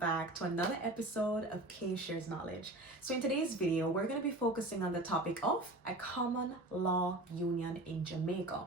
back to another episode of Kay Shares Knowledge. So in today's video, we're going to be focusing on the topic of a common law union in Jamaica.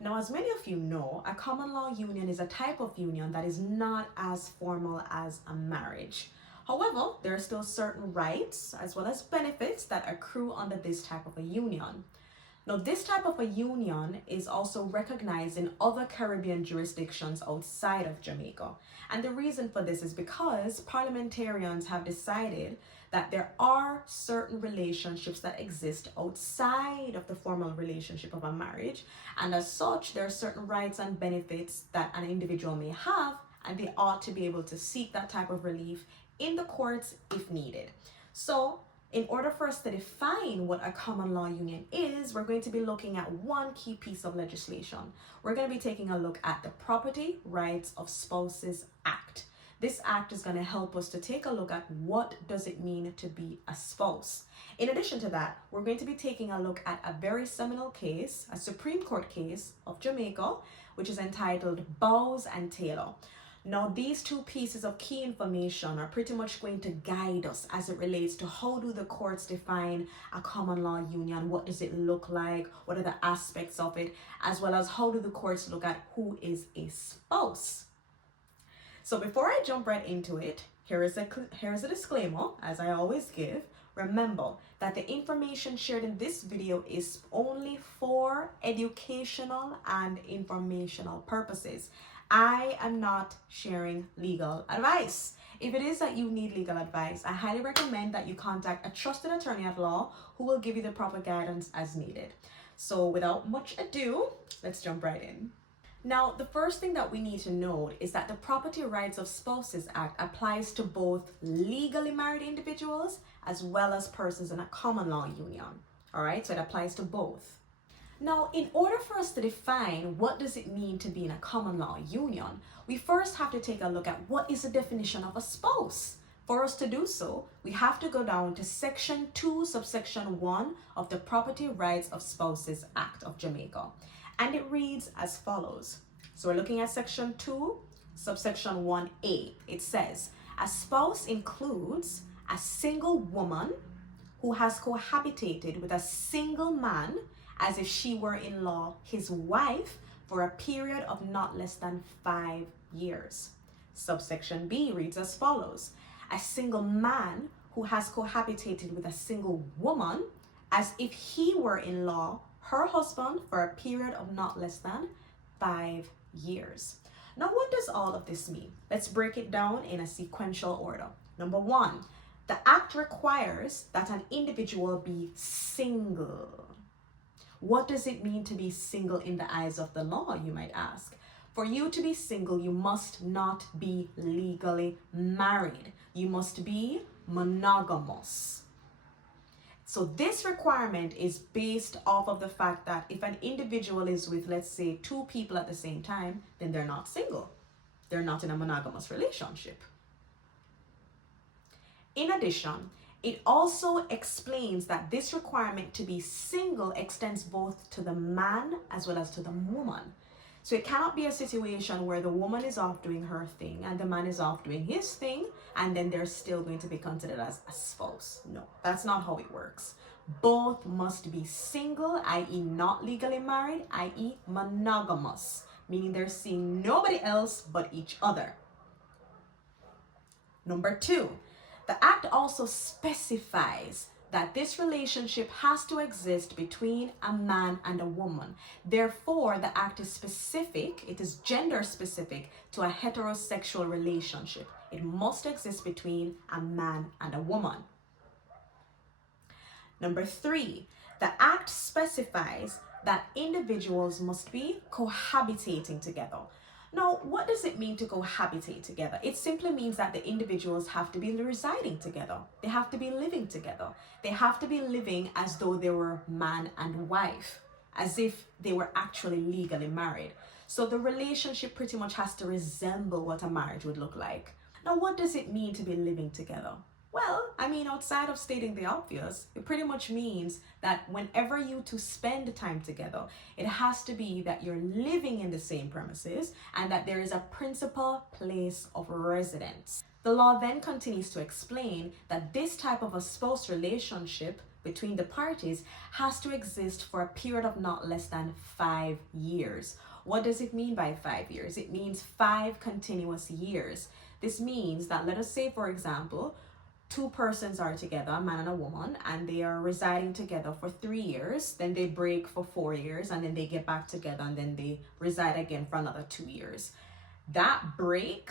Now, as many of you know, a common law union is a type of union that is not as formal as a marriage. However, there are still certain rights as well as benefits that accrue under this type of a union. Now, this type of a union is also recognized in other Caribbean jurisdictions outside of Jamaica. And the reason for this is because parliamentarians have decided that there are certain relationships that exist outside of the formal relationship of a marriage. And as such, there are certain rights and benefits that an individual may have, and they ought to be able to seek that type of relief in the courts if needed. So, in order for us to define what a common law union is, we're going to be looking at one key piece of legislation. We're going to be taking a look at the Property Rights of Spouses Act. This act is going to help us to take a look at what does it mean to be a spouse. In addition to that, we're going to be taking a look at a very seminal case, a Supreme Court case of Jamaica, which is entitled Bowes and Taylor. Now, these two pieces of key information are pretty much going to guide us as it relates to how do the courts define a common law union, what does it look like, what are the aspects of it, as well as how do the courts look at who is a spouse. So before I jump right into it, here is a disclaimer, as I always give. Remember that the information shared in this video is only for educational and informational purposes. I am not sharing legal advice. If it is that you need legal advice, I highly recommend that you contact a trusted attorney at law who will give you the proper guidance as needed. So without much ado, let's jump right in. Now, the first thing that we need to note is that the Property Rights of Spouses Act applies to both legally married individuals as well as persons in a common law union. All right, so it applies to both. Now, in order for us to define what does it mean to be in a common law union, we first have to take a look at what is the definition of a spouse. For us to do so, we have to go down to Section 2, subsection 1 of the Property Rights of Spouses Act of Jamaica. And it reads as follows. So we're looking at Section 2, subsection 1A. It says, a spouse includes a single woman who has cohabitated with a single man as if she were in law his wife for a period of not less than 5 years. Subsection B reads as follows. A single man who has cohabitated with a single woman as if he were in law her husband for a period of not less than 5 years. Now, what does all of this mean? Let's break it down in a sequential order. Number one, the act requires that an individual be single. What does it mean to be single in the eyes of the law, you might ask? For you to be single, you must not be legally married. You must be monogamous. So this requirement is based off of the fact that if an individual is with, let's say, 2 people at the same time, then they're not single. They're not in a monogamous relationship. In addition, it also explains that this requirement to be single extends both to the man as well as to the woman. So it cannot be a situation where the woman is off doing her thing and the man is off doing his thing, and then they're still going to be considered as a spouse. No, that's not how it works. Both must be single, i.e. not legally married, i.e. monogamous, meaning they're seeing nobody else but each other. Number 2, the act also specifies that this relationship has to exist between a man and a woman. Therefore, the act is specific, it is gender specific to a heterosexual relationship. It must exist between a man and a woman. Number 3, the act specifies that individuals must be cohabitating together. Now, what does it mean to cohabitate together? It simply means that the individuals have to be residing together. They have to be living together. They have to be living as though they were man and wife, as if they were actually legally married. So the relationship pretty much has to resemble what a marriage would look like. Now, what does it mean to be living together? Well, I mean, outside of stating the obvious, it pretty much means that whenever you two spend time together, it has to be that you're living in the same premises and that there is a principal place of residence. The law then continues to explain that this type of a spouse relationship between the parties has to exist for a period of not less than 5 years. What does it mean by 5 years? It means 5 continuous years. This means that, let us say, for example, 2 persons are together, a man and a woman, and they are residing together for 3 years, then they break for 4 years, and then they get back together, and then they reside again for another 2 years. That break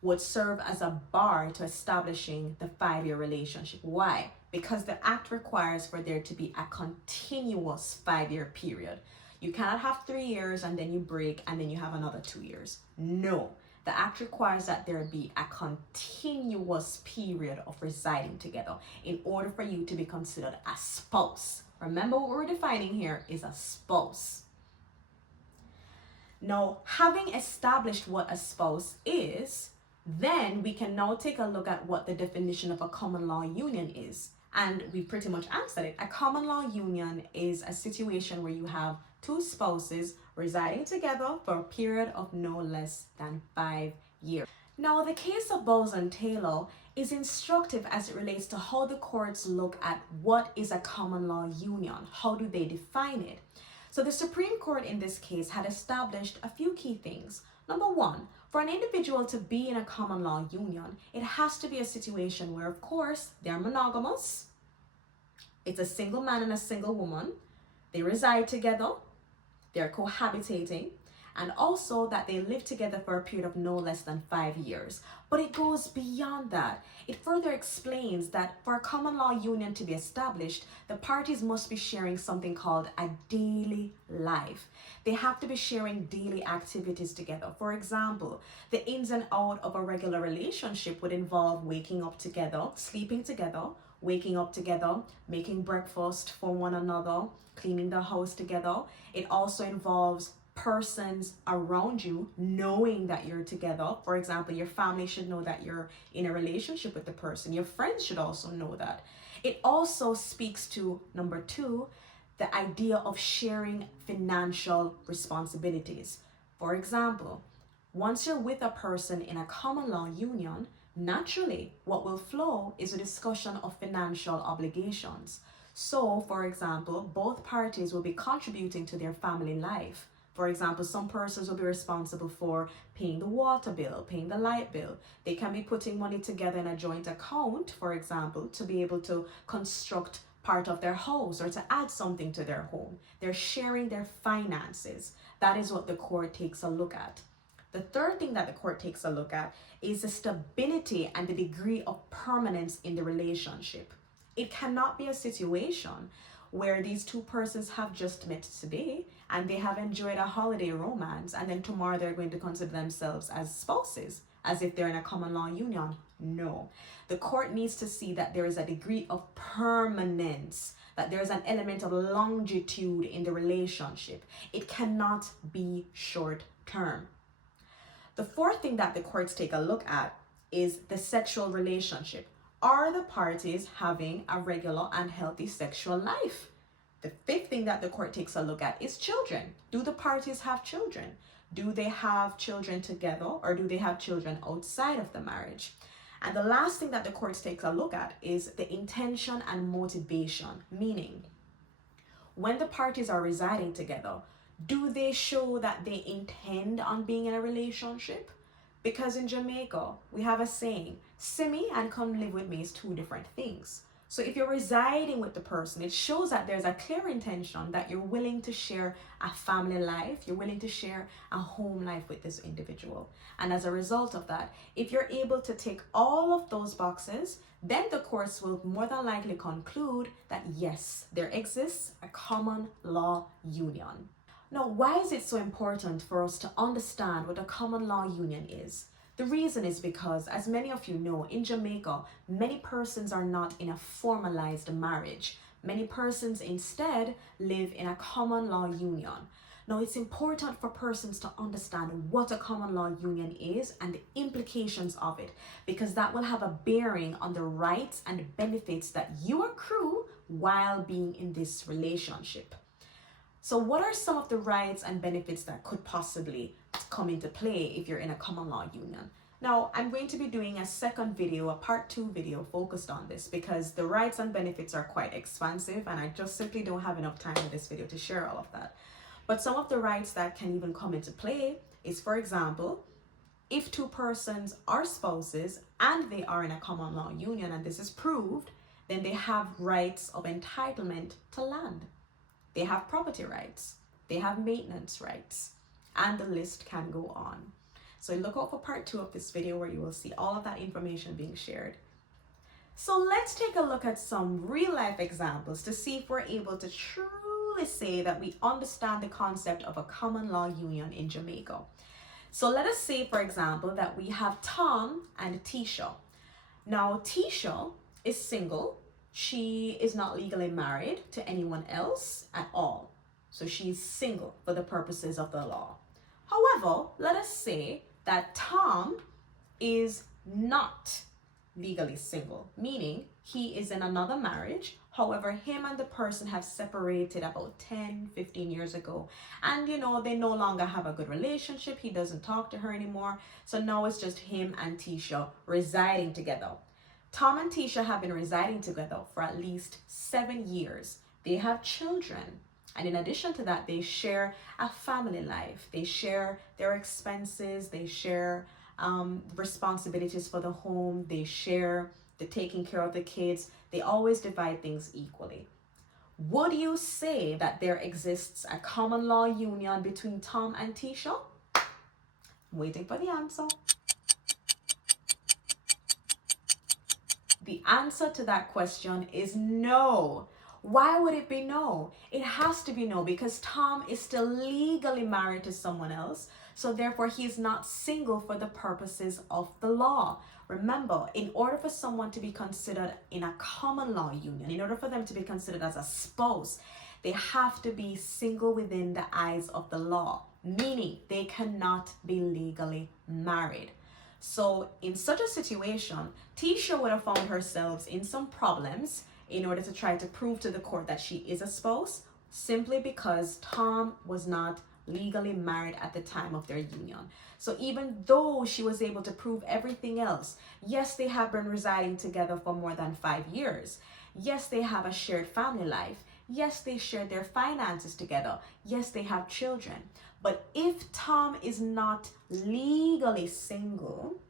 would serve as a bar to establishing the 5-year relationship. Why? Because the act requires for there to be a continuous 5-year period. You cannot have 3 years and then you break and then you have another 2 years. No. The act requires that there be a continuous period of residing together in order for you to be considered a spouse. Remember, what we're defining here is a spouse. Now, having established what a spouse is, then we can now take a look at what the definition of a common law union is. And we pretty much answered it. A common law union is a situation where you have 2 spouses residing together for a period of no less than 5 years. Now, the case of Bowes and Taylor is instructive as it relates to how the courts look at what is a common law union. How do they define it? So the Supreme Court in this case had established a few key things. Number 1, for an individual to be in a common law union, it has to be a situation where, of course, they're monogamous. It's a single man and a single woman. They reside together. They're cohabitating. And also that they live together for a period of no less than 5 years. But it goes beyond that. It further explains that for a common law union to be established, the parties must be sharing something called a daily life. They have to be sharing daily activities together. For example, the ins and outs of a regular relationship would involve waking up together, sleeping together, waking up together, making breakfast for one another, cleaning the house together. It also involves persons around you knowing that you're together. For example, your family should know that you're in a relationship with the person. Your friends should also know that. It also speaks to, number 2, the idea of sharing financial responsibilities. For example, once you're with a person in a common law union, naturally what will flow is a discussion of financial obligations. So, for example, both parties will be contributing to their family life. For example, some persons will be responsible for paying the water bill, paying the light bill. They can be putting money together in a joint account, for example, to be able to construct part of their house or to add something to their home. They're sharing their finances. That is what the court takes a look at. The third thing that the court takes a look at is the stability and the degree of permanence in the relationship. It cannot be a situation where these 2 persons have just met today and they have enjoyed a holiday romance and then tomorrow they're going to consider themselves as spouses, as if they're in a common law union. No. The court needs to see that there is a degree of permanence, that there is an element of longitude in the relationship. It cannot be short term. The fourth thing that the courts take a look at is the sexual relationship. Are the parties having a regular and healthy sexual life? The fifth thing that the court takes a look at is children. Do the parties have children? Do they have children together or do they have children outside of the marriage? And the last thing that the courts takes a look at is the intention and motivation, meaning when the parties are residing together, do they show that they intend on being in a relationship? Because in Jamaica, we have a saying, see me and come live with me is 2 different things. So if you're residing with the person, it shows that there's a clear intention that you're willing to share a family life, you're willing to share a home life with this individual. And as a result of that, if you're able to tick all of those boxes, then the courts will more than likely conclude that yes, there exists a common law union. Now, why is it so important for us to understand what a common law union is? The reason is because, as many of you know, in Jamaica, many persons are not in a formalized marriage. Many persons instead live in a common law union. Now, it's important for persons to understand what a common law union is and the implications of it, because that will have a bearing on the rights and benefits that you accrue while being in this relationship. So what are some of the rights and benefits that could possibly come into play if you're in a common law union? Now, I'm going to be doing a second video, a part 2 video focused on this, because the rights and benefits are quite expansive and I just simply don't have enough time in this video to share all of that. But some of the rights that can even come into play is, for example, if two persons are spouses and they are in a common law union and this is proved, then they have rights of entitlement to land. They have property rights. They have maintenance rights. And the list can go on. So look out for part 2 of this video where you will see all of that information being shared. So let's take a look at some real life examples to see if we're able to truly say that we understand the concept of a common law union in Jamaica. So let us say, for example, that we have Tom and Tisha. Now, Tisha is single. She is not legally married to anyone else at all. So she's single for the purposes of the law. However, let us say that Tom is not legally single, meaning he is in another marriage. However, him and the person have separated about 10-15 years ago, and they no longer have a good relationship. He doesn't talk to her anymore. So now it's just him and Tisha residing together. Tom and Tisha have been residing together for at least 7 years. They have children. And in addition to that, they share a family life. They share their expenses. They share responsibilities for the home. They share the taking care of the kids. They always divide things equally. Would you say that there exists a common law union between Tom and Tisha? I'm waiting for the answer. The answer to that question is no. Why would it be no? It has to be no because Tom is still legally married to someone else. So therefore, he is not single for the purposes of the law. Remember, in order for someone to be considered in a common law union, in order for them to be considered as a spouse, they have to be single within the eyes of the law, meaning they cannot be legally married. So in such a situation, Tisha would have found herself in some problems in order to try to prove to the court that she is a spouse, simply because Tom was not legally married at the time of their union. So even though she was able to prove everything else, yes, they have been residing together for more than 5 years. Yes, they have a shared family life. Yes, they share their finances together. Yes, they have children. But if Tom is not legally single,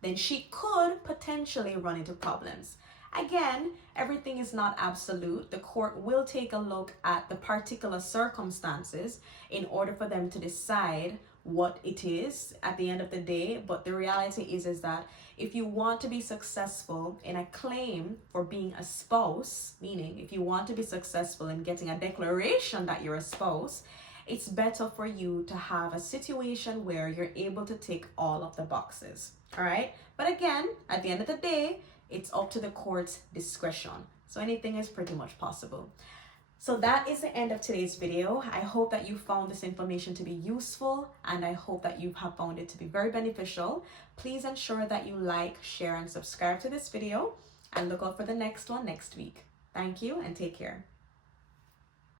then she could potentially run into problems. Again, everything is not absolute. The court will take a look at the particular circumstances in order for them to decide what it is at the end of the day. But the reality is that if you want to be successful in a claim for being a spouse, meaning if you want to be successful in getting a declaration that you're a spouse, it's better for you to have a situation where you're able to tick all of the boxes. All right. But again, at the end of the day, it's up to the court's discretion. So anything is pretty much possible. So that is the end of today's video. I hope that you found this information to be useful, and I hope that you have found it to be very beneficial. Please ensure that you like, share, and subscribe to this video, and look out for the next one next week. Thank you and take care.